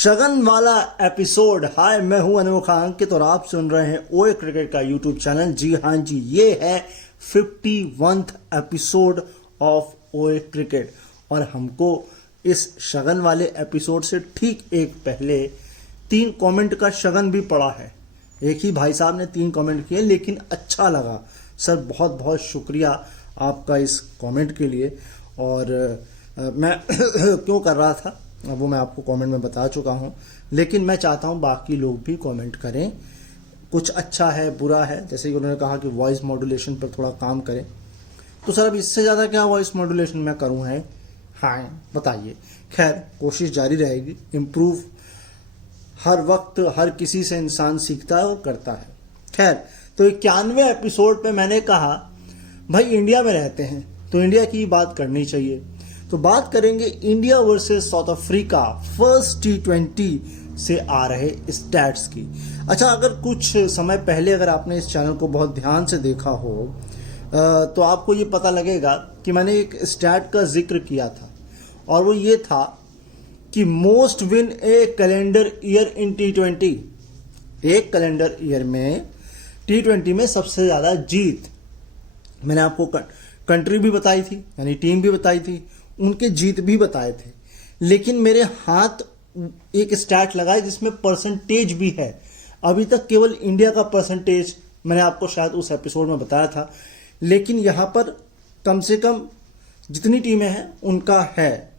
शगन वाला एपिसोड। हाय, मैं हूं अनोखा अंकित और आप सुन रहे हैं ओए क्रिकेट का यूट्यूब चैनल। जी हाँ जी, ये है 51th एपिसोड ऑफ ओए क्रिकेट। और हमको इस शगन वाले एपिसोड से ठीक एक पहले 3 कमेंट का शगन भी पड़ा है। एक ही भाई साहब ने 3 कमेंट किए, लेकिन अच्छा लगा सर। बहुत बहुत शुक्रिया आपका इस कमेंट के लिए। और मैं क्यों कर रहा था वो मैं आपको कमेंट में बता चुका हूं, लेकिन मैं चाहता हूं बाकी लोग भी कमेंट करें। कुछ अच्छा है, बुरा है, जैसे कि उन्होंने कहा कि वॉइस मॉड्यूलेशन पर थोड़ा काम करें। तो सर अब इससे ज़्यादा क्या वॉइस मॉड्यूलेशन मैं करूं है? हाँ बताइए। खैर, कोशिश जारी रहेगी। इम्प्रूव हर वक्त हर किसी से इंसान सीखता है और करता है। खैर, तो 91वें एपिसोड पे मैंने कहा भाई इंडिया में रहते हैं तो इंडिया की बात करनी चाहिए। तो बात करेंगे India versus south Africa first T20 से आ रहे स्टैट्स की। अच्छा, अगर कुछ समय पहले अगर आपने इस चैनल को बहुत ध्यान से देखा हो तो आपको ये पता लगेगा कि मैंने एक स्टैट का जिक्र किया था, और वो ये था कि most win A calendar year in T20। एक कैलेंडर ईयर में T20 में सबसे ज़्यादा जीत। मैंने आपको कंट्री भी बताई थी, यानी टीम भी बताई थी, उनके जीत भी बताए थे। लेकिन मेरे हाथ एक स्टैट लगा है जिसमें परसेंटेज भी है। अभी तक केवल इंडिया का परसेंटेज मैंने आपको शायद उस एपिसोड में बताया था, लेकिन यहाँ पर कम से कम जितनी टीमें हैं उनका है।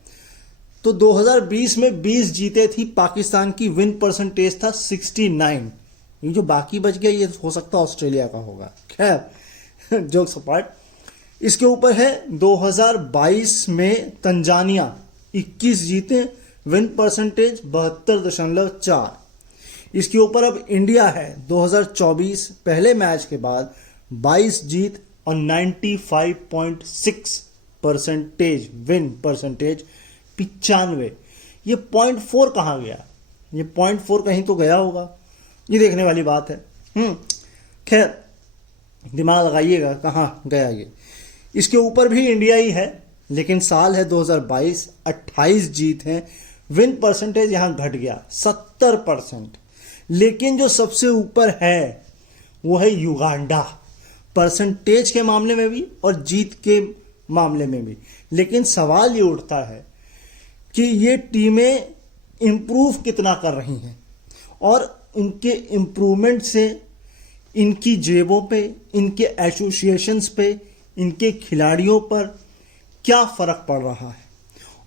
तो 2020 में 20 जीते थी पाकिस्तान की, विन परसेंटेज था 69। ये जो बाकी बच गया ये हो सकता है ऑस्ट्रेलिया का होगा। खैर, जोक्स अपार्ट। इसके ऊपर है 2022 में तंजानिया 21 जीते, विन परसेंटेज 72.4। इसके ऊपर अब इंडिया है 2024 पहले मैच के बाद 22 जीत और 95.6 परसेंटेज विन परसेंटेज 95। ये 0.4 कहाँ गया? ये 0.4 कहीं तो गया होगा, ये देखने वाली बात है। खैर, दिमाग लगाइएगा कहाँ गया ये। इसके ऊपर भी इंडिया ही है, लेकिन साल है 2022, 28 जीत हैं, विन परसेंटेज यहां घट गया 70%। लेकिन जो सबसे ऊपर है वो है युगांडा, परसेंटेज के मामले में भी और जीत के मामले में भी। लेकिन सवाल ये उठता है कि ये टीमें इंप्रूव कितना कर रही हैं, और उनके इंप्रूवमेंट से इनकी जेबों पे, इनके एसोसिएशंस पे, इनके खिलाड़ियों पर क्या फर्क पड़ रहा है,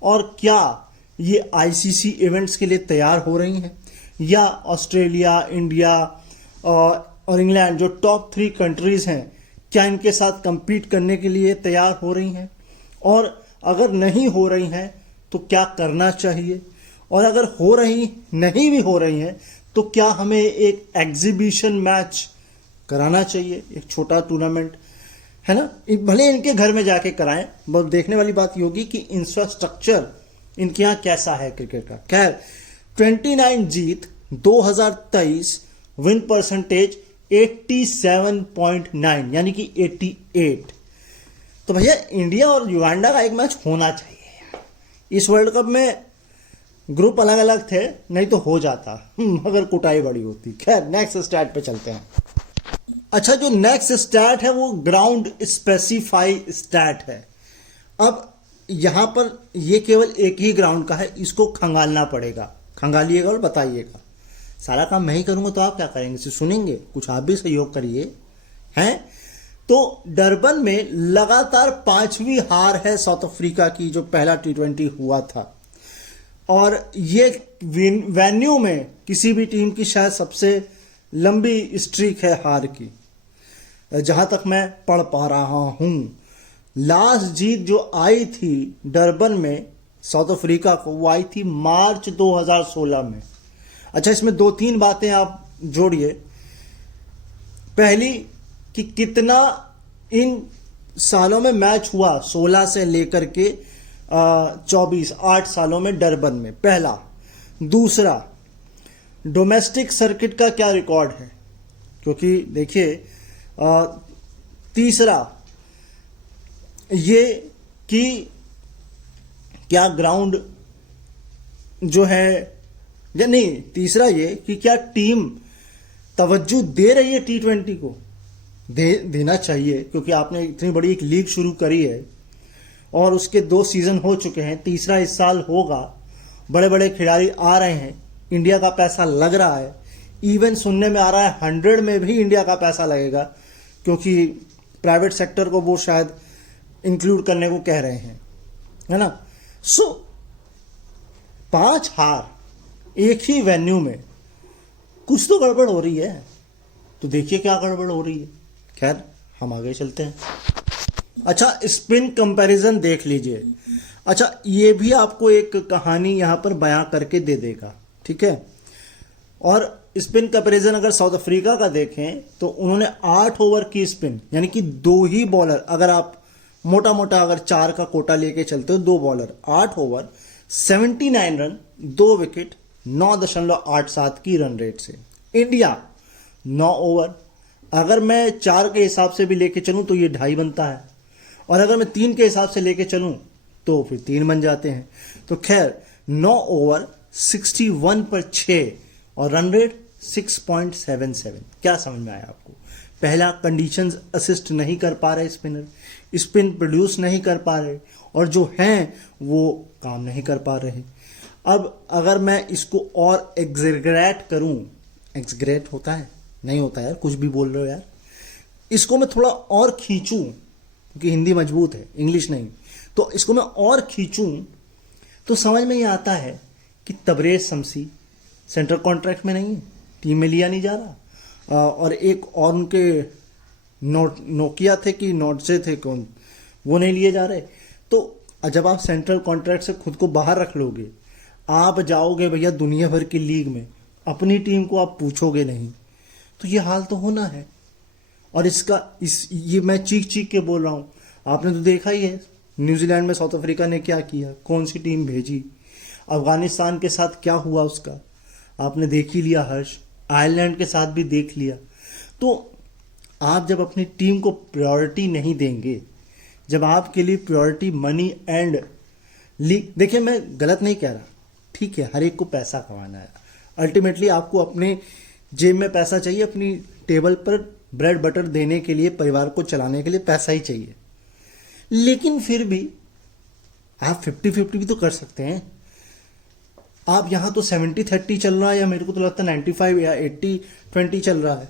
और क्या ये आईसीसी इवेंट्स के लिए तैयार हो रही हैं, या ऑस्ट्रेलिया, इंडिया और इंग्लैंड जो टॉप 3 कंट्रीज हैं, क्या इनके साथ compete करने के लिए तैयार हो रही हैं? और अगर नहीं हो रही हैं तो क्या करना चाहिए? और अगर हो रही नहीं भी हो रही हैं तो क्या हमें एक एग्जीबिशन मैच कराना चाहिए, एक छोटा टूर्नामेंट, है ना? भले इनके घर में जाके कराएं, बस देखने वाली बात ये होगी कि इंफ्रास्ट्रक्चर इनके यहाँ कैसा है क्रिकेट का। खैर, 29 जीत, 2023 विन परसेंटेज 87.9 यानी कि 88। तो भैया इंडिया और युगांडा का एक मैच होना चाहिए। इस वर्ल्ड कप में ग्रुप अलग अलग थे, नहीं तो हो जाता अगर कुटाई बड़ी होती। खैर, नेक्स्ट स्टैट पे चलते हैं। अच्छा, जो नेक्स्ट स्टैट है वो ग्राउंड स्पेसिफाई स्टैट है। अब यहां पर ये केवल एक ही ग्राउंड का है, इसको खंगालना पड़ेगा। खंगालिएगा और बताइएगा। सारा काम मैं ही करूंगा तो आप क्या करेंगे? सिर्फ सुनेंगे? कुछ आप भी सहयोग करिए, हैं? तो डरबन में लगातार 5वीं हार है साउथ अफ्रीका की, जो पहला T20 हुआ था। और ये वेन्यू में किसी भी टीम की शायद सबसे लंबी स्ट्रीक है हार की, जहां तक मैं पढ़ पा रहा हूं। लास्ट जीत जो आई थी डरबन में साउथ अफ्रीका को, वो आई थी मार्च 2016 में। अच्छा, इसमें 2-3 बातें आप जोड़िए। पहली कि कितना इन सालों में मैच हुआ, 16 से लेकर के 24, 8 सालों में डरबन में, पहला। दूसरा, डोमेस्टिक सर्किट का क्या रिकॉर्ड है, क्योंकि देखिए तीसरा ये कि क्या ग्राउंड जो है या नहीं, तीसरा ये कि क्या टीम तवज्जो दे रही है T20 को? देना चाहिए, क्योंकि आपने इतनी बड़ी एक लीग शुरू करी है और उसके 2 सीजन हो चुके हैं, तीसरा इस साल होगा, बड़े बड़े खिलाड़ी आ रहे हैं, इंडिया का पैसा लग रहा है, इवन सुनने में आ रहा है 100 में भी इंडिया का पैसा लगेगा, क्योंकि प्राइवेट सेक्टर को वो शायद इंक्लूड करने को कह रहे हैं, है ना। सो 5 हार एक ही वेन्यू में, कुछ तो गड़बड़ हो रही है। तो देखिए क्या गड़बड़ हो रही है। खैर, हम आगे चलते हैं। अच्छा, स्पिन कंपैरिजन देख लीजिए। अच्छा, ये भी आपको एक कहानी यहां पर बयां करके दे देगा, ठीक है। और स्पिन कंपैरिजन अगर साउथ अफ्रीका का देखें तो उन्होंने 8 ओवर की स्पिन, यानी कि 2 ही बॉलर, अगर आप मोटा मोटा अगर 4 का कोटा लेके चलते हो, 2 बॉलर 8 ओवर 79 रन, 2 विकेट, 9.87 की रन रेट से। इंडिया 9 ओवर, अगर मैं 4 के हिसाब से भी लेके चलूं तो ये 2.5 बनता है, और अगर मैं 3 के हिसाब से लेके चलूं तो फिर 3 बन जाते हैं। तो खैर, 9 ओवर 61 पर 6 और रन रेट 6.77। क्या समझ में आया आपको? पहला, कंडीशंस असिस्ट नहीं कर पा रहे स्पिनर, स्पिन प्रोड्यूस नहीं कर पा रहे, और जो हैं वो काम नहीं कर पा रहे। अब अगर मैं इसको और एग्जैगरेट करूं, एग्जैगरेट होता है? नहीं होता यार, कुछ भी बोल रहे हो यार। इसको मैं थोड़ा और खींचूं, क्योंकि हिंदी मजबूत है, इंग्लिश नहीं, तो इसको मैं और खींचूं तो समझ में ये आता है कि तबरेज शमसी सेंट्रल कॉन्ट्रैक्ट में नहीं है, टीम में लिया नहीं जा रहा, और एक और उनके नोकिया थे कि नोट से थे कौन, वो नहीं लिए जा रहे। तो जब आप सेंट्रल कॉन्ट्रैक्ट से खुद को बाहर रख लोगे, आप जाओगे भैया दुनिया भर की लीग में, अपनी टीम को आप पूछोगे नहीं, तो ये हाल तो होना है। और ये मैं चीख चीख के बोल रहा हूं, आपने तो देखा ही है न्यूजीलैंड में साउथ अफ्रीका ने क्या किया, कौन सी टीम भेजी, अफगानिस्तान के साथ क्या हुआ उसका आपने देख ही लिया हर्ष, आयरलैंड के साथ भी देख लिया। तो आप जब अपनी टीम को प्रायोरिटी नहीं देंगे, जब आपके लिए प्रायोरिटी मनी एंड लीग, देखिए मैं गलत नहीं कह रहा, ठीक है, हर एक को पैसा कमाना है, अल्टीमेटली आपको अपने जेब में पैसा चाहिए, अपनी टेबल पर ब्रेड बटर देने के लिए, परिवार को चलाने के लिए पैसा ही चाहिए, लेकिन फिर भी आप 50-50 भी तो कर सकते हैं। आप यहां तो 70-30 चल रहा है, या मेरे को तो लगता है 95 या 80-20 चल रहा है,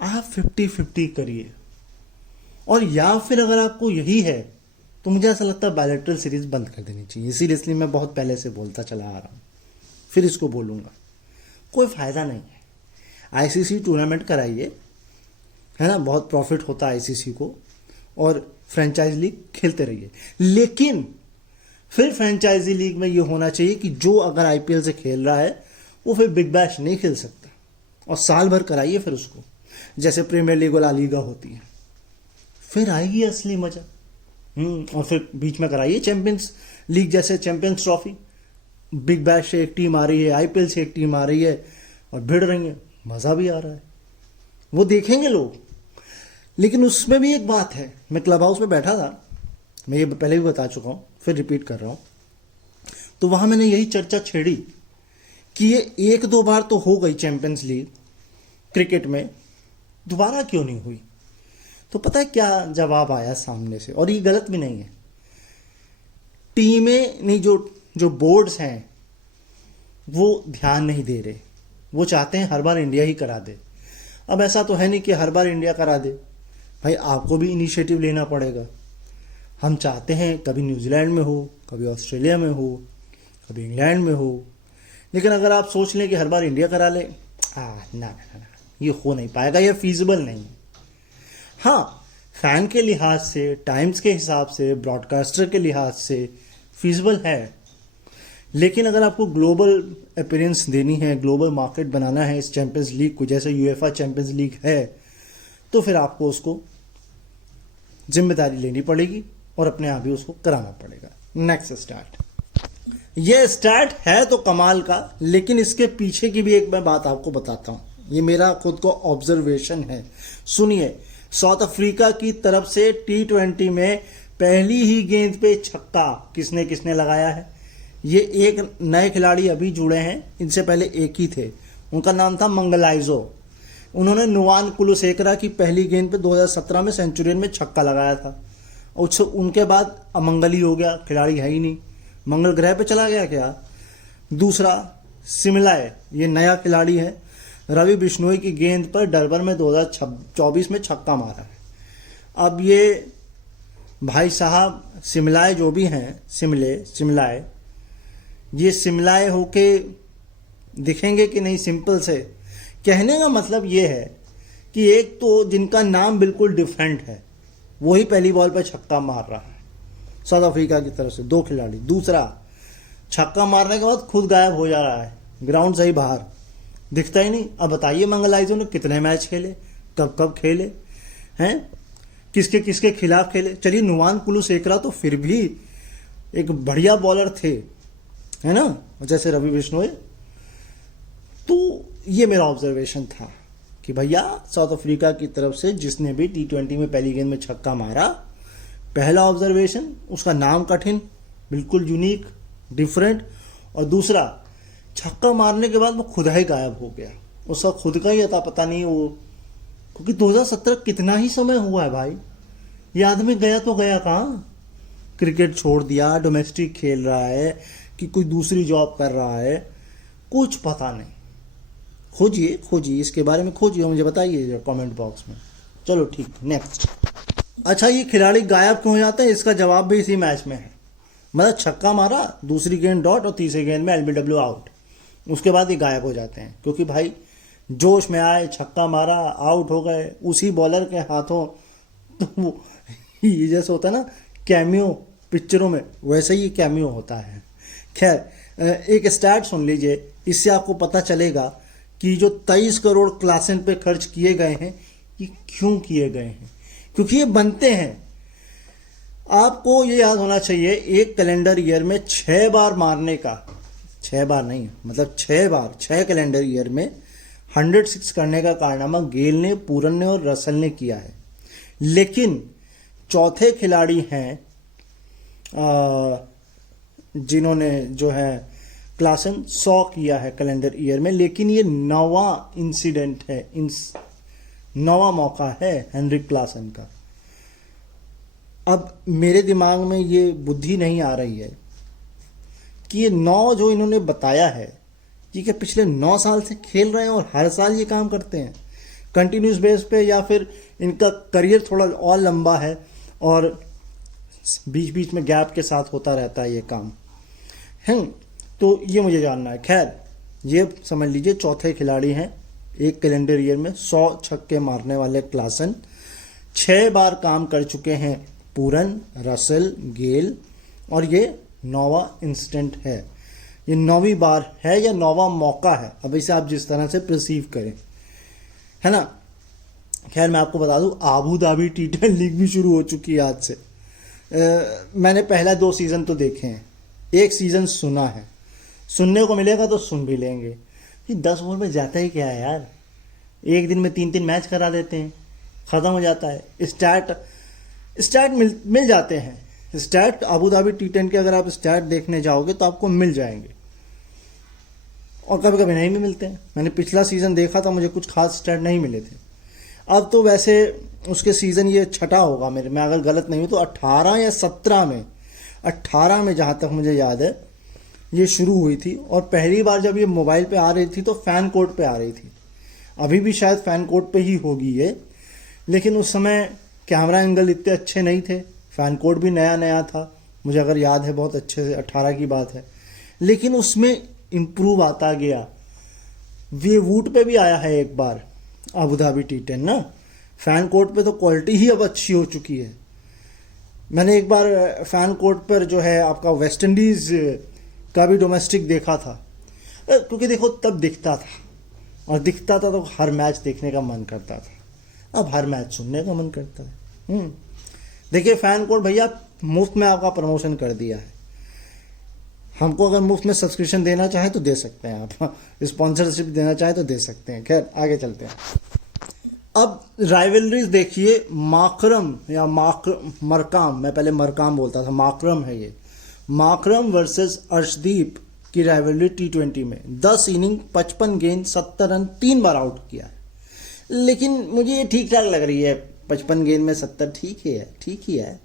आप 50-50 करिए। और या फिर अगर आपको यही है तो मुझे ऐसा लगता है बायलैटरल सीरीज बंद कर देनी चाहिए। इसीलिए मैं बहुत पहले से बोलता चला आ रहा हूं, फिर इसको बोलूंगा, कोई फायदा नहीं है। आईसीसी टूर्नामेंट कराइए, है ना, बहुत प्रॉफिट होता है आईसीसी को, और फ्रेंचाइज लीग खेलते रहिए, लेकिन फिर फ्रेंचाइजी लीग में ये होना चाहिए कि जो अगर आईपीएल से खेल रहा है वो फिर बिग बैश नहीं खेल सकता, और साल भर कराइए फिर उसको, जैसे प्रीमियर लीग और ला लीगा होती है, फिर आएगी असली मजा। और फिर बीच में कराइए चैंपियंस लीग, जैसे चैंपियंस ट्रॉफी, बिग बैश से एक टीम आ रही है, आईपीएल से एक टीम आ रही है, और भिड़ रही है, मजा भी आ रहा है, वो देखेंगे लोग। लेकिन उसमें भी एक बात है, मैं क्लब हाउस में बैठा था, मैं ये पहले भी बता चुका हूं, फिर रिपीट कर रहा हूं, तो वहां मैंने यही चर्चा छेड़ी कि ये 1-2 बार तो हो गई चैंपियंस लीग क्रिकेट में, दोबारा क्यों नहीं हुई? तो पता है क्या जवाब आया सामने से, और ये गलत भी नहीं है। टीमें नहीं, जो बोर्ड्स हैं वो ध्यान नहीं दे रहे, वो चाहते हैं हर बार इंडिया ही करा दे। अब ऐसा तो है नहीं कि हर बार इंडिया करा दे, भाई आपको भी इनिशिएटिव लेना पड़ेगा। हम चाहते हैं कभी न्यूजीलैंड में हो, कभी ऑस्ट्रेलिया में हो, कभी इंग्लैंड में हो, लेकिन अगर आप सोच लें कि हर बार इंडिया करा ले, ना, ये हो नहीं पाएगा, ये फीजिबल नहीं। हाँ, फैन के लिहाज से, टाइम्स के हिसाब से, ब्रॉडकास्टर के लिहाज से फीजिबल है, लेकिन अगर आपको ग्लोबल अपीयरेंस देनी है, ग्लोबल मार्केट बनाना है इस चैंपियंस लीग को, जैसे यूएफए चैंपियंस लीग है, तो फिर आपको उसको जिम्मेदारी लेनी पड़ेगी और अपने आप ही उसको कराना पड़ेगा। नेक्स्ट स्टार्ट, ये स्टार्ट है तो कमाल का, लेकिन इसके पीछे की भी एक मैं बात आपको बताता हूं, ये मेरा खुद को ऑब्जर्वेशन है, सुनिए। साउथ अफ्रीका की तरफ से T20 में पहली ही गेंद पे छक्का किसने लगाया है? ये एक नए खिलाड़ी अभी जुड़े हैं, इनसे पहले एक ही थे, उनका नाम था मंगलाइजो। उन्होंने नुवान कुलुसेकरा की पहली गेंद पे 2017 में सेंचुरियन में छक्का लगाया था। उससे उनके बाद अमंगल ही हो गया, खिलाड़ी है ही नहीं, मंगल ग्रह पे चला गया क्या। दूसरा सिमलाए, ये नया खिलाड़ी है, रवि बिश्नोई की गेंद पर डरबन में 2024 में छक्का मारा है। अब ये भाई साहब सिमलाए जो भी हैं, सिमलाए, ये सिमलाए होके दिखेंगे कि नहीं। सिंपल से कहने का मतलब ये है कि एक तो जिनका नाम बिल्कुल डिफरेंट है वही पहली बॉल पर छक्का मार रहा है साउथ अफ्रीका की तरफ से, 2 खिलाड़ी। दूसरा, छक्का मारने के बाद खुद गायब हो जा रहा है, ग्राउंड से ही बाहर दिखता ही नहीं। अब बताइए मंगलाइजो ने कितने मैच खेले, कब कब खेले हैं, किसके किसके खिलाफ खेले। चलिए नुवान कुलुसेकरा तो फिर भी एक बढ़िया बॉलर थे, है ना, जैसे रवि बिश्नोई। तो ये मेरा ऑब्जर्वेशन था कि भैया साउथ अफ्रीका की तरफ से जिसने भी T20 में पहली गेंद में छक्का मारा, पहला ऑब्जर्वेशन उसका नाम कठिन, बिल्कुल यूनिक, डिफरेंट। और दूसरा, छक्का मारने के बाद वो खुद ही गायब हो गया, उसका खुद का ही था, पता नहीं वो, क्योंकि 2017 कितना ही समय हुआ है भाई, ये आदमी गया तो गया कहाँ, क्रिकेट छोड़ दिया, डोमेस्टिक खेल रहा है कि कोई दूसरी जॉब कर रहा है, कुछ पता नहीं। खोजिए इसके बारे में, खोजिए, मुझे बताइए कमेंट बॉक्स में। चलो ठीक, नेक्स्ट। अच्छा, ये खिलाड़ी गायब क्यों हो जाता है, इसका जवाब भी इसी मैच में है। मतलब छक्का मारा, दूसरी गेंद डॉट और तीसरी गेंद में LBW आउट, उसके बाद ये गायब हो जाते हैं क्योंकि भाई जोश में आए, छक्का मारा, आउट हो गए उसी बॉलर के हाथों। तो ये जैसे होता है ना कैमियो पिक्चरों में, वैसे ही कैमियो होता है। खैर, एक स्टैट सुन लीजिए, इससे आपको पता चलेगा कि जो 23 करोड़ क्लासन पे खर्च किए गए हैं ये क्यों किए गए हैं, क्योंकि ये बनते हैं। आपको ये याद होना चाहिए, एक कैलेंडर ईयर में 6 बार मारने का, 6 बार नहीं, मतलब 6 बार, 6 कैलेंडर ईयर में 106 करने का कारनामा गेल ने, पूरन ने और रसल ने किया है। लेकिन चौथे खिलाड़ी हैं जिन्होंने जो है क्लासन 100 किया है कैलेंडर ईयर में, लेकिन ये 9वां इंसिडेंट है, 9वां मौका है हेनरिक क्लासन का। अब मेरे दिमाग में ये बुद्धि नहीं आ रही है कि ये 9 जो इन्होंने बताया है, ये क्या पिछले 9 साल से खेल रहे हैं और हर साल ये काम करते हैं कंटिन्यूस बेस पे, या फिर इनका करियर थोड़ा और लंबा है और बीच बीच में गैप के साथ होता रहता है ये काम है। तो ये मुझे जानना है। खैर, ये समझ लीजिए चौथे खिलाड़ी हैं एक कैलेंडर ईयर में 100 छक्के मारने वाले क्लासन। 6 बार काम कर चुके हैं पूरन, रसल, गेल, और ये 9वां इंसिडेंट है। ये 9वीं बार है या 9वां मौका है, अब इसे आप जिस तरह से परसीव करें, है ना। खैर, मैं आपको बता दूं, आबू धाबी T10 लीग भी शुरू हो चुकी है आज से। मैंने पहला 2 सीज़न तो देखे हैं, एक सीज़न सुना है, सुनने को मिलेगा तो सुन भी लेंगे। ये 10 ओवर में जाता ही क्या है यार, एक दिन में 3-3 मैच करा देते हैं, ख़त्म हो जाता है। स्टैट मिल जाते हैं, स्टैट आबू धाबी T10 के अगर आप स्टैट देखने जाओगे तो आपको मिल जाएंगे, और कभी कभी नहीं भी मिलते हैं। मैंने पिछला सीज़न देखा था, मुझे कुछ खास स्टैट नहीं मिले थे। अब तो वैसे उसके सीज़न ये 6ठा होगा मेरे, मैं अगर गलत नहीं हूँ तो 18 या 17 में, 18 में जहाँ तक मुझे याद है ये शुरू हुई थी। और पहली बार जब ये मोबाइल पे आ रही थी तो फैन कोड पे आ रही थी, अभी भी शायद फैन कोड पे ही होगी ये, लेकिन उस समय कैमरा एंगल इतने अच्छे नहीं थे, फैन कोड भी नया नया था, मुझे अगर याद है बहुत अच्छे से, 18 की बात है। लेकिन उसमें इम्प्रूव आता गया। वे वूट पे भी आया है एक बार आबू धाबी T10 ना, फैन कोड पे तो क्वालिटी ही अब अच्छी हो चुकी है। मैंने एक बार फैन कोड पर जो है आपका वेस्ट इंडीज़ का भी डोमेस्टिक देखा था, क्योंकि देखो तब दिखता था, और दिखता था तो हर मैच देखने का मन करता था, अब हर मैच सुनने का मन करता है। देखिए, फैन कोड भैया मुफ्त में आपका प्रमोशन कर दिया है, हमको अगर मुफ्त में सब्सक्रिप्शन देना चाहे तो दे सकते हैं आप, स्पॉन्सरशिप देना चाहे तो दे सकते हैं। खैर, आगे चलते हैं। अब राइवलरीज देखिए, माकरम या मरकाम, मैं पहले मरकाम बोलता था, माकरम है ये, माकरम वर्सेस अर्शदीप की राइवलरी टी20 में 10 इनिंग 55 गेंद 70 रन 3 बार आउट किया है। लेकिन मुझे ये ठीक ठाक लग रही है, 55 गेंद में 70 ठीक ही है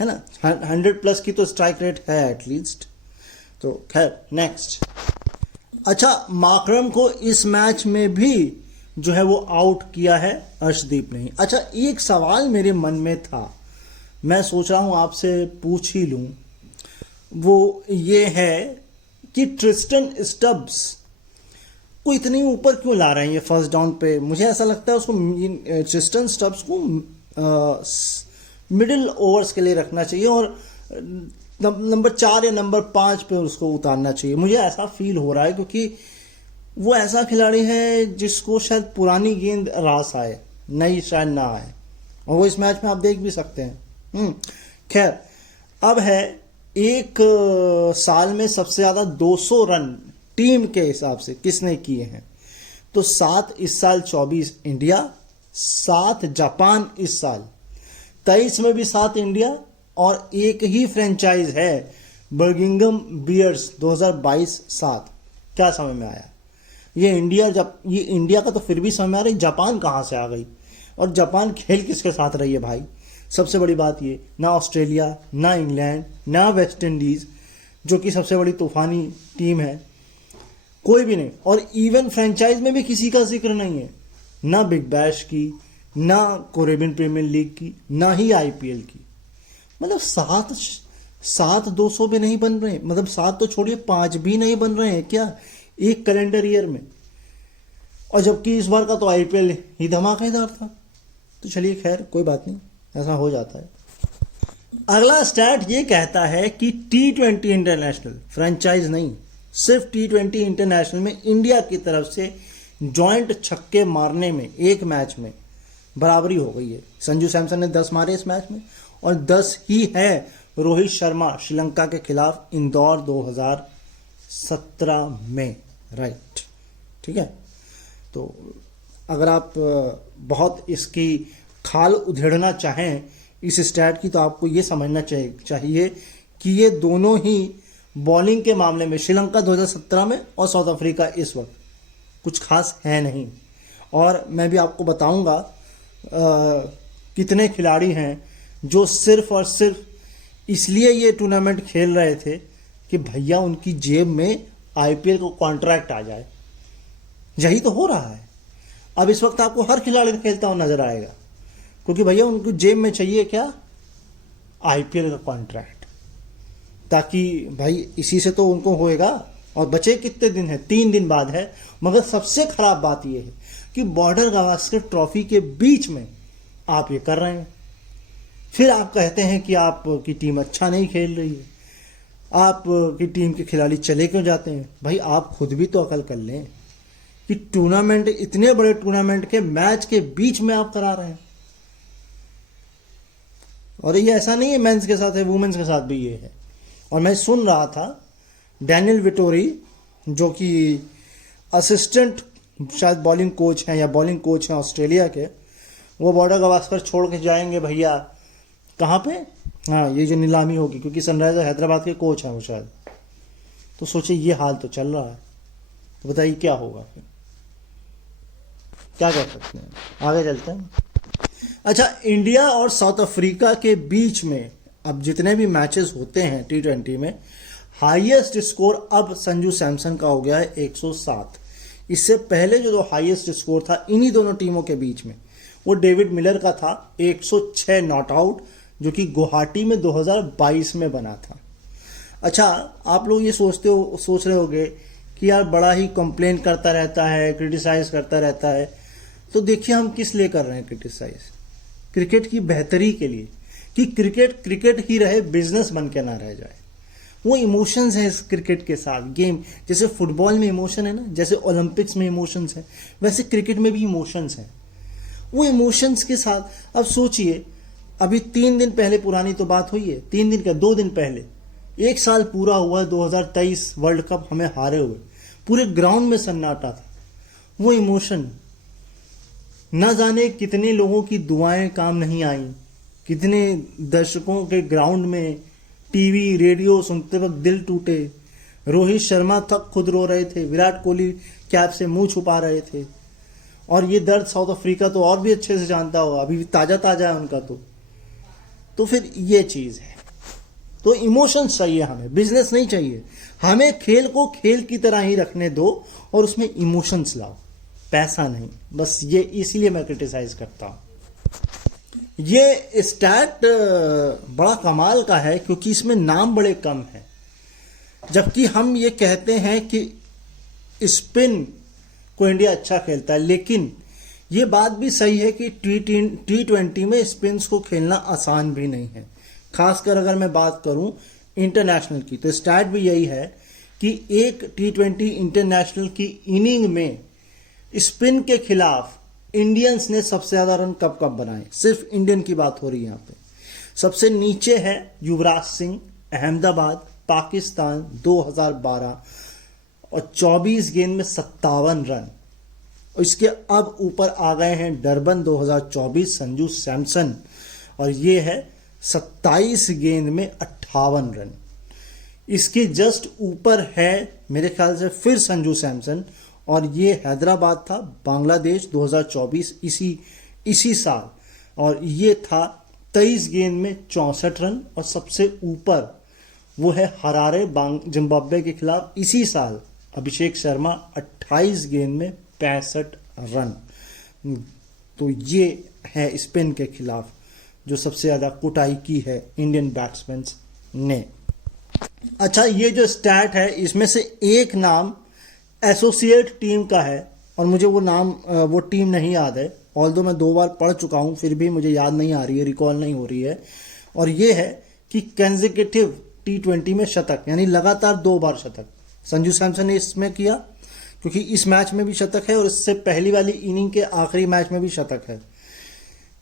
ना। 100 प्लस की तो स्ट्राइक रेट है एटलीस्ट। तो खैर नेक्स्ट। अच्छा, माकरम को इस मैच में भी जो है वो आउट किया है अर्शदीप ने। अच्छा, एक सवाल मेरे मन में था, मैं सोच रहा हूं आपसे पूछ ही लूं, वो ये है कि ट्रिस्टन स्टब्स को इतनी ऊपर क्यों ला रहे हैं ये फर्स्ट डाउन पे। मुझे ऐसा लगता है उसको ट्रिस्टन स्टब्स को मिडिल ओवर्स के लिए रखना चाहिए और नंबर 4 या नंबर 5 पे उसको उतारना चाहिए। मुझे ऐसा फील हो रहा है क्योंकि वो ऐसा खिलाड़ी है जिसको शायद पुरानी गेंद रास आए, नई शायद ना आए, और वो इस मैच में आप देख भी सकते हैं। खैर, अब है एक साल में सबसे ज़्यादा 200 रन टीम के हिसाब से किसने किए हैं। तो 7 इस साल 24 इंडिया, 7 जापान इस साल, 23 में भी 7 इंडिया, और एक ही फ्रेंचाइज है बर्मिंघम बियर्स 2022 7। क्या समझ में आया? ये इंडिया का तो फिर भी समझ में आ रही, जापान कहाँ से आ गई? और जापान खेल किसके साथ रही है भाई? सबसे बड़ी बात ये, ना ऑस्ट्रेलिया, ना इंग्लैंड, ना वेस्ट इंडीज जो कि सबसे बड़ी तूफानी टीम है, कोई भी नहीं। और इवन फ्रेंचाइज में भी किसी का जिक्र नहीं है, ना बिग बैश की, ना कैरेबियन प्रीमियर लीग की, ना ही आईपीएल की। मतलब 7 200 भी नहीं बन रहे, मतलब 7 तो छोड़िए 5 भी नहीं बन रहे हैं क्या एक कैलेंडर ईयर में। और जबकि इस बार का तो आईपीएल ही धमाकेदार था। तो चलिए खैर कोई बात नहीं, ऐसा हो जाता है। अगला स्टैट ये कहता है कि T20 इंटरनेशनल, फ्रेंचाइज नहीं, सिर्फ T20 इंटरनेशनल में इंडिया की तरफ से जॉइंट छक्के मारने में एक मैच में बराबरी हो गई है। संजू सैमसन ने 10 मारे इस मैच में, और 10 ही है रोहित शर्मा श्रीलंका के खिलाफ इंदौर 2017 में, राइट। ठीक है, तो अगर आप बहुत इसकी खाल उधेड़ना चाहें इस स्टैट की, तो आपको ये समझना चाहिए कि ये दोनों ही बॉलिंग के मामले में श्रीलंका 2017 में और साउथ अफ्रीका इस वक्त कुछ खास है नहीं। और मैं भी आपको बताऊंगा कितने खिलाड़ी हैं जो सिर्फ और सिर्फ इसलिए ये टूर्नामेंट खेल रहे थे कि भैया उनकी जेब में आईपीएल को कॉन्ट्रैक्ट आ जाए। यही तो हो रहा है। अब इस वक्त आपको हर खिलाड़ी खेलता हुआ नजर आएगा, क्योंकि भैया उनको जेब में चाहिए क्या? आईपीएल का कॉन्ट्रैक्ट, ताकि भाई इसी से तो उनको होएगा। और बचे कितने दिन है? 3 दिन बाद है। मगर सबसे खराब बात यह है कि बॉर्डर गावस्कर ट्रॉफी के बीच में आप ये कर रहे हैं। फिर आप कहते हैं कि आपकी टीम अच्छा नहीं खेल रही है, आपकी टीम के खिलाड़ी चले क्यों जाते हैं। भाई आप खुद भी तो अकल कर लें कि टूर्नामेंट, इतने बड़े टूर्नामेंट के मैच के बीच में आप करा रहे हैं। और ये ऐसा नहीं है मेंस के साथ है, वुमेन्स के साथ भी ये है। और मैं सुन रहा था डैनियल विटोरी, जो कि असिस्टेंट शायद बॉलिंग कोच हैं या बॉलिंग कोच हैं ऑस्ट्रेलिया के, वो बॉर्डर गावस्कर छोड़ के जाएंगे भैया कहाँ पे? हाँ, ये जो नीलामी होगी, क्योंकि सनराइजर हैदराबाद के कोच हैं वो शायद। तो सोचिए ये हाल तो चल रहा है, तो बताइए क्या होगा फिर, क्या कर सकते हैं? आगे चलते हैं। अच्छा, इंडिया और साउथ अफ्रीका के बीच में अब जितने भी मैचेस होते हैं T20 में, हाईएस्ट स्कोर अब संजू सैमसन का हो गया है 107। इससे पहले जो हाईएस्ट स्कोर था इन्हीं दोनों टीमों के बीच में, वो डेविड मिलर का था 106 नॉट आउट, जो कि गुवाहाटी में 2022 में बना था। अच्छा, आप लोग ये सोच रहे होंगे कि यार बड़ा ही कंप्लेन करता रहता है, क्रिटिसाइज करता रहता है। तो देखिए हम किस लिए कर रहे हैं क्रिटिसाइज? क्रिकेट की बेहतरी के लिए, कि क्रिकेट ही रहे, बिजनेस बन के ना रह जाए। वो इमोशंस हैं इस क्रिकेट के साथ। गेम जैसे फुटबॉल में इमोशन है ना, जैसे ओलंपिक्स में इमोशंस हैं, वैसे क्रिकेट में भी इमोशंस हैं। वो इमोशंस के साथ अब सोचिए, अभी 3 दिन पहले पुरानी तो बात हुई है, 3 दिन का 2 दिन पहले 1 साल पूरा हुआ 2023 वर्ल्ड कप हमें हारे हुए, पूरे ग्राउंड में सन्नाटा था। वो इमोशन, न जाने कितने लोगों की दुआएं काम नहीं आई, कितने दर्शकों के ग्राउंड में टीवी रेडियो सुनते वक्त दिल टूटे, रोहित शर्मा तक खुद रो रहे थे, विराट कोहली कैप से मुंह छुपा रहे थे। और ये दर्द साउथ अफ्रीका तो और भी अच्छे से जानता होगा, अभी भी ताजा ताजा है उनका। तो फिर ये चीज है। तो इमोशंस चाहिए हमें, बिजनेस नहीं चाहिए हमें। खेल को खेल की तरह ही रखने दो और उसमें इमोशंस लाओ, पैसा नहीं। बस ये इसीलिए मैं क्रिटिसाइज करता हूं। ये स्टैट बड़ा कमाल का है क्योंकि इसमें नाम बड़े कम हैं, जबकि हम ये कहते हैं कि स्पिन को इंडिया अच्छा खेलता है। लेकिन ये बात भी सही है कि T20 में स्पिन्स को खेलना आसान भी नहीं है। खासकर अगर मैं बात करूं इंटरनेशनल की, तो स्टैट भी यही है कि एक T20 इंटरनेशनल की इनिंग में स्पिन के खिलाफ इंडियंस ने सबसे ज्यादा रन कब कब बनाए। सिर्फ इंडियन की बात हो रही है यहाँ पे। सबसे नीचे है युवराज सिंह, अहमदाबाद, पाकिस्तान 2012 और 24 गेंद में 57 रन। और इसके अब ऊपर आ गए हैं डरबन 2024 संजू सैमसन, और ये है 27 गेंद में 58 रन। इसके जस्ट ऊपर है मेरे ख्याल से फिर संजू सैमसन, और ये हैदराबाद था बांग्लादेश 2024 इसी साल, और ये था 23 गेंद में 64 रन। और सबसे ऊपर वो है हरारे जिम्बाब्वे के खिलाफ इसी साल अभिषेक शर्मा 28 गेंद में 65 रन। तो ये है स्पिन के खिलाफ जो सबसे ज्यादा कुटाई की है इंडियन बैट्समैन ने। अच्छा, ये जो स्टैट है इसमें से एक नाम एसोसिएट टीम का है, और मुझे वो टीम नहीं याद है। ऑल्दो मैं 2 बार पढ़ चुका हूं, फिर भी मुझे याद नहीं आ रही है, रिकॉल नहीं हो रही है। और ये है कि कंसेक्यूटिव T20 में शतक, यानी लगातार 2 बार शतक संजू सैमसन ने इसमें किया, क्योंकि इस मैच में भी शतक है और इससे पहली वाली इनिंग के आखिरी मैच में भी शतक है।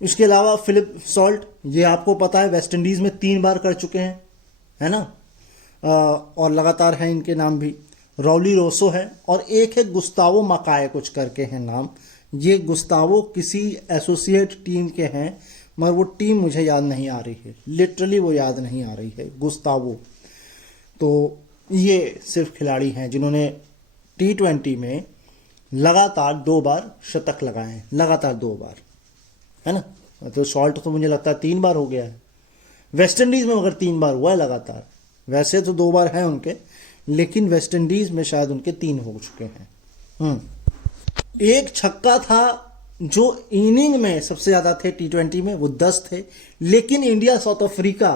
इसके अलावा फिलिप सॉल्ट, ये आपको पता है वेस्ट इंडीज में 3 बार कर चुके हैं, है ना, और लगातार है इनके नाम भी। रॉली रोसो है, और एक है गुस्तावो मकाए कुछ करके हैं नाम। ये गुस्तावो किसी एसोसिएट टीम के हैं, मगर वो टीम मुझे याद नहीं आ रही है, लिटरली वो याद नहीं आ रही है गुस्तावो। तो ये सिर्फ खिलाड़ी हैं जिन्होंने T20 में लगातार 2 बार शतक लगाए हैं, लगातार 2 बार, है ना। तो शॉल्ट तो मुझे लगता है 3 बार हो गया है वेस्ट इंडीज में, मगर 3 बार हुआ है लगातार। वैसे तो 2 बार है उनके, लेकिन वेस्ट इंडीज में शायद उनके 3 हो चुके हैं। एक छक्का था जो इनिंग में सबसे ज्यादा थे T20 में, वो 10 थे। लेकिन इंडिया साउथ अफ्रीका,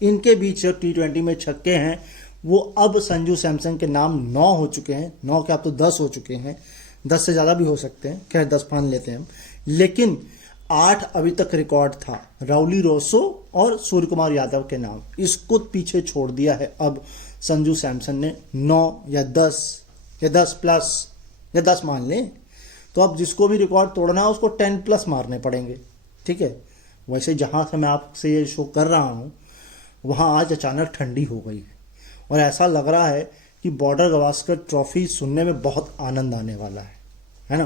इनके बीच जो T20 में छक्के हैं वो अब संजू सैमसन के नाम 9 हो चुके हैं। 9 के अब तो 10 हो चुके हैं, 10 से ज्यादा भी हो सकते हैं, खैर 10 मान लेते हैं हम। लेकिन 8 अभी तक रिकॉर्ड था राउली रोसो और सूर्य कुमार यादव के नाम, इसको पीछे छोड़ दिया है अब संजू सैमसन ने। 9 या 10 या 10 प्लस या 10 मान लें, तो अब जिसको भी रिकॉर्ड तोड़ना है उसको 10 प्लस मारने पड़ेंगे, ठीक है। वैसे जहां से मैं आपसे ये शो कर रहा हूं वहां आज अचानक ठंडी हो गई है, और ऐसा लग रहा है कि बॉर्डर गवास्कर ट्रॉफी सुनने में बहुत आनंद आने वाला है ना,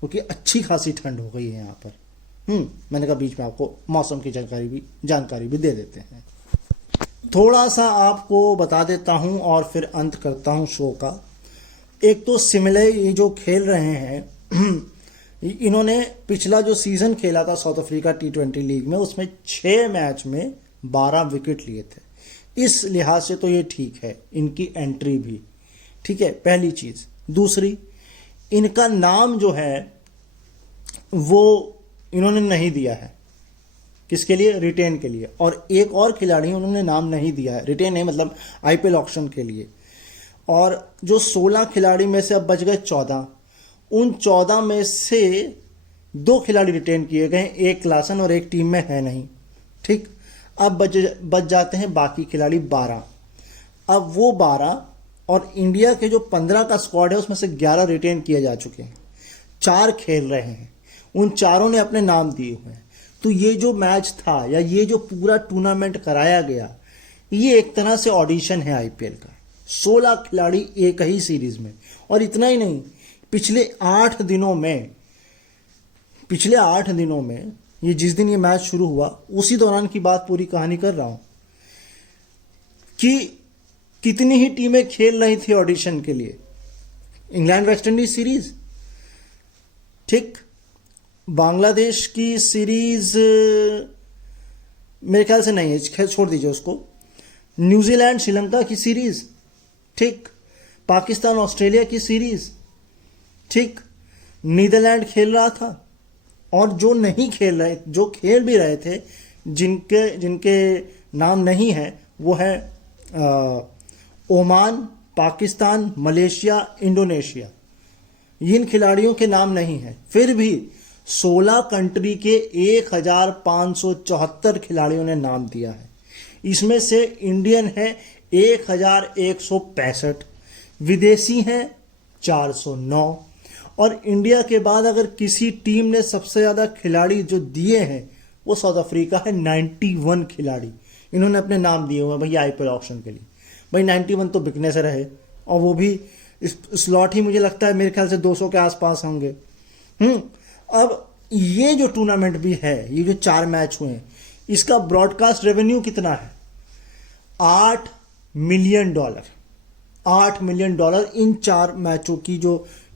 क्योंकि अच्छी खासी ठंड हो गई है यहाँ पर। मैंने कहा बीच में आपको मौसम की जानकारी भी दे देते हैं। थोड़ा सा आपको बता देता हूं और फिर अंत करता हूं शो का। एक तो सिमले ये जो खेल रहे हैं इन्होंने पिछला जो सीजन खेला था साउथ अफ्रीका T20 लीग में, उसमें 6 मैच में 12 विकेट लिए थे। इस लिहाज से तो ये ठीक है, इनकी एंट्री भी ठीक है, पहली चीज। दूसरी, इनका नाम जो है वो इन्होंने नहीं दिया है, किसके लिए, रिटेन के लिए। और एक और खिलाड़ी उन्होंने नाम नहीं दिया है, रिटेन नहीं मतलब IPL ऑक्शन के लिए। और जो 16 खिलाड़ी में से अब बच गए 14, उन 14 में से 2 खिलाड़ी रिटेन किए गए, एक क्लासन और एक टीम में है नहीं, ठीक। अब बच जाते हैं बाकी खिलाड़ी 12। अब वो 12 और इंडिया के जो 15 का स्क्वाड है उसमें से 11 रिटेन किए जा चुके हैं, 4 खेल रहे हैं, उन चारों ने अपने नाम दिए हुए हैं। तो ये जो मैच था या ये जो पूरा टूर्नामेंट कराया गया, ये एक तरह से ऑडिशन है IPL का। 16 खिलाड़ी एक ही सीरीज में, और इतना ही नहीं, पिछले 8 दिनों में ये जिस दिन ये मैच शुरू हुआ उसी दौरान की बात पूरी कहानी कर रहा हूं, कि कितनी ही टीमें खेल रही थी ऑडिशन के लिए। इंग्लैंड वेस्ट इंडीज सीरीज, ठीक, बांग्लादेश की सीरीज मेरे ख्याल से नहीं है, खैर छोड़ दीजिए उसको। न्यूजीलैंड श्रीलंका की सीरीज, ठीक, पाकिस्तान ऑस्ट्रेलिया की सीरीज, ठीक, नीदरलैंड खेल रहा था, और जो नहीं खेल रहे, जो खेल भी रहे थे, जिनके नाम नहीं है, वो है ओमान, पाकिस्तान, मलेशिया, इंडोनेशिया। इन खिलाड़ियों के नाम नहीं है, फिर भी 16 कंट्री के 1574 खिलाड़ियों ने नाम दिया है। इसमें से इंडियन है 1165, विदेशी हैं 409, और इंडिया के बाद अगर किसी टीम ने सबसे ज़्यादा खिलाड़ी जो दिए हैं वो साउथ अफ्रीका है, 91 खिलाड़ी इन्होंने अपने नाम दिए हुए हैं भैया आईपीएल ऑक्शन के लिए। भाई 91 तो बिकने से रहे, और वो भी स्लॉट ही मुझे लगता है मेरे ख्याल से 200 के आसपास होंगे। अब ये जो टूर्नामेंट भी है, ये जो 4 मैच हुए हैं, इसका ब्रॉडकास्ट रेवेन्यू कितना है? $8 मिलियन। $8 मिलियन इन 4 मैचों की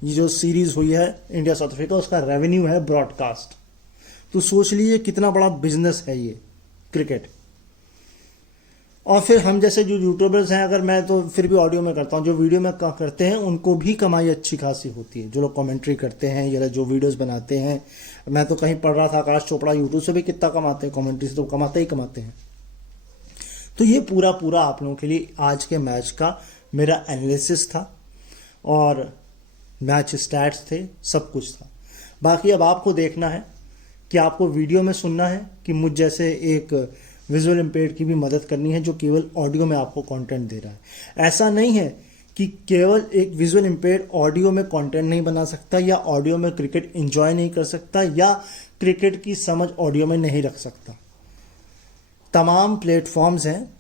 ये जो सीरीज हुई है इंडिया साउथ अफ्रीका, उसका रेवेन्यू है ब्रॉडकास्ट। तो सोच लीजिए कितना बड़ा बिजनेस है ये क्रिकेट। और फिर हम जैसे जो यूट्यूबर्स हैं, अगर मैं तो फिर भी ऑडियो में करता हूँ, जो वीडियो में करते हैं उनको भी कमाई अच्छी खासी होती है। जो लोग कमेंट्री करते हैं या जो वीडियोस बनाते हैं, मैं तो कहीं पढ़ रहा था आकाश चोपड़ा यूट्यूब से भी कितना कमाते हैं, कमेंट्री से तो कमाते ही कमाते हैं। तो ये पूरा आप लोगों के लिए आज के मैच का मेरा एनालिसिस था, और मैच स्टैट्स थे, सब कुछ था। बाकी अब आपको देखना है कि आपको वीडियो में सुनना है कि मुझ जैसे एक विजुअल इम्पेयर्ड की भी मदद करनी है जो केवल ऑडियो में आपको कंटेंट दे रहा है। ऐसा नहीं है कि केवल एक विजुअल इम्पेयर्ड ऑडियो में कंटेंट नहीं बना सकता, या ऑडियो में क्रिकेट एंजॉय नहीं कर सकता, या क्रिकेट की समझ ऑडियो में नहीं रख सकता। तमाम प्लेटफॉर्म्स हैं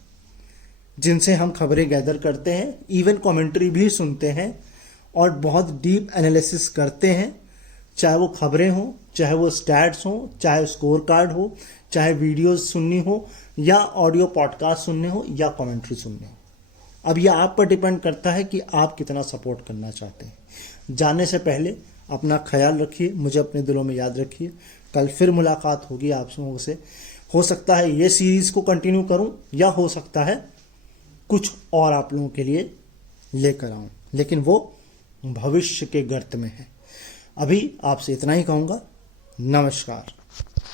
जिनसे हम खबरें गैदर करते हैं, इवन कमेंट्री भी सुनते हैं, और बहुत डीप एनालिसिस करते हैं, चाहे वो खबरें हो, चाहे वो स्टैट्स हो, चाहे स्कोर कार्ड हो, चाहे वीडियोस सुननी हो, या ऑडियो पॉडकास्ट सुनने हो, या कमेंट्री सुनने हो। अब यह आप पर डिपेंड करता है कि आप कितना सपोर्ट करना चाहते हैं। जाने से पहले अपना ख्याल रखिए, मुझे अपने दिलों में याद रखिए। कल फिर मुलाकात होगी आप लोगों से। हो सकता है ये सीरीज़ को कंटिन्यू करूं, या हो सकता है कुछ और आप लोगों के लिए लेकर आऊं, लेकिन वो भविष्य के गर्त में है। अभी आपसे इतना ही कहूँगा। नमस्कार।